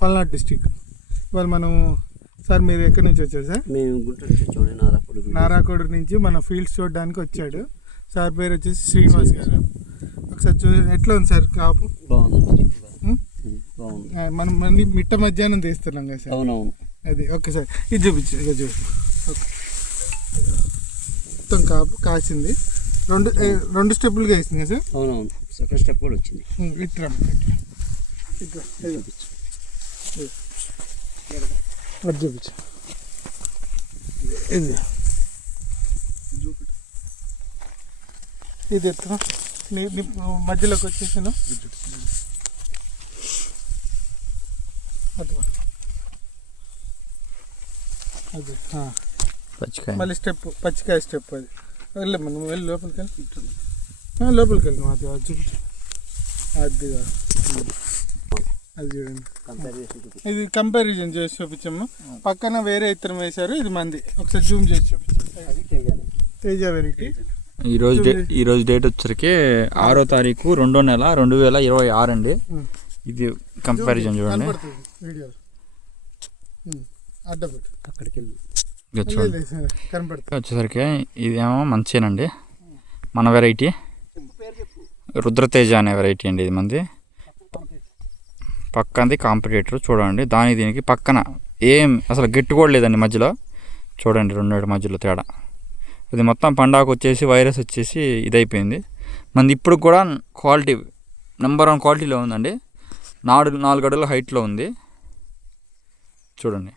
Palnadu district. ఇవాళ మనం sir మీరు ఎక్కడి నుంచి వచ్చారు సార్? మేము గుంటూరు నుంచి వచ్చాము. నారాకోడు నుంచి మన ఫీల్డ్స్ చూడడానికి వచ్చాడు. సార్ పేరు వచ్చేసి శ్రీనివాస్ గారు. ఒకసారి ఎట్లా ఉంది సార్ కాపు? బాగుంది. మనం మళ్ళీ మిట్ట మధ్యాహ్నం తీస్తున్నాం కదా సార్. అవునవును. అది ఒక్కసారి ఇది చూపించు. ఇక చూపి మొత్తం కాపు కాసింది. రెండు స్టెప్పులుగా వేసింది కదా సార్? అవునవును. సెకండ్ స్టెప్ కూడా వచ్చింది. ఇట్లా చూపించు. ఇది ఎత్తున మధ్యలోకి వచ్చేసాను. అది మళ్ళీ స్టెప్ పచ్చికాయ స్టెప్. అది వెళ్ళమ్మా, నువ్వు వెళ్ళి లోపలికి వెళ్ళి అది చూపించు. అది చూడండి. ఇది కంపారిజన్ చేసి చూపించమ్మా. పక్కన వేరే ఇతరం వేశారు, ఇది మంది. ఒకసారి జూమ్ చేసి చూపించు. తేజ వెరైటీ. ఈరోజు డేట్ వచ్చరికి 6వ తారీఖు 2వ నెల 2026 అండి. ఇది కంపారిజన్ చూడండి. వచ్చేసరికి ఇదేమో మంచినండి, మన వెరైటీ రుద్రతేజ అనే వెరైటీ అండి. ఇది మంది. పక్కనది కాంపిటేటర్ చూడండి. దీనికి పక్కన ఏం అసలు గట్టి కూడా లేదండి మధ్యలో. చూడండి రెండింటి మధ్యలో తేడా. ఇది మొత్తం పండాకు వచ్చేసి వైరస్ వచ్చేసి ఇదైపోయింది. మనది ఇప్పుడు కూడా క్వాలిటీ నెంబర్ 1 క్వాలిటీలో ఉందండి. 4 అడుగుల హైట్లో ఉంది చూడండి.